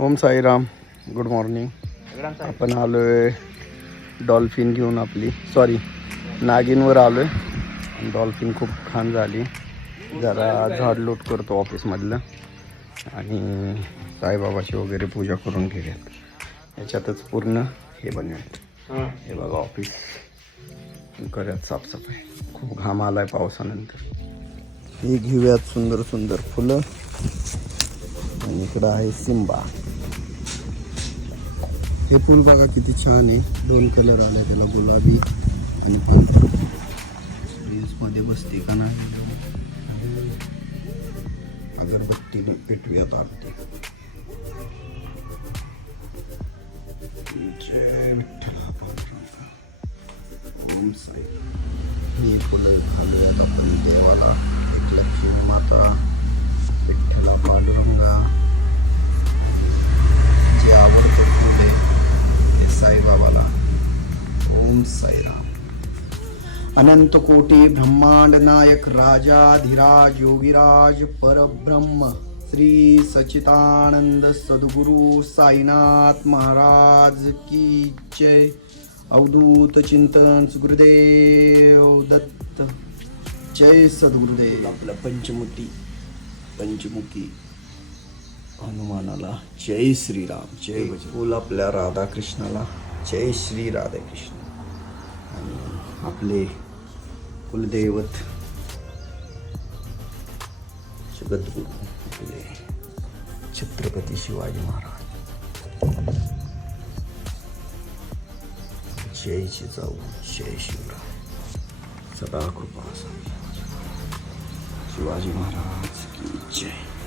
Om Sairam. Good morning आपण आलोय dolphin घेऊन आपली सॉरी नागिनवर आलोय. आणि डॉल्फिन खूप छान झाली. जरा झाडलोट करतो ऑफिसमधलं आणि साईबाबाची वगैरे पूजा करून घेऊयात. याच्यातच पूर्ण हे बनवूयात हे. बघा ऑफिस करूयात साफसफाई. खूप घाम आलाय पावसानंतर. हे घेऊयात सुंदर सुंदर फुलं. आणि इकडं आहे सिम्बा हे फुल बघा किती छान आहे. दोन कलर आले त्याला गुलाबी आणि पांढरा. मध्ये बसते का नाही? अगरबत्तीने पेटूयात आरती. जय विठ्ठला पांढरा. ओम साई. हे फुलं घालूयात आपण देवाला. एक लक्ष्मी माता ओम साईराम अनंत कोटी ब्रह्मांड नायक राजाधिराज योगिराज परब्रह्म श्री सचितानंद सद्गुरु साईनाथ महाराज की जय। अवधूत चिंतन गुरुदेव दत्त। जय सद्गुरुदेव। आपल्या पंचमुखी पंचमुखी हनुमानाला जय श्रीराम जय बोल आपल्या राधाकृष्णाला जय श्री राधाकृष्ण। आपले कुलदैवत जगद्गुरू आपले छत्रपती शिवाजी महाराज. जय जाऊ जय शिवराय. सदा कृपा शिवाजी महाराज की जय.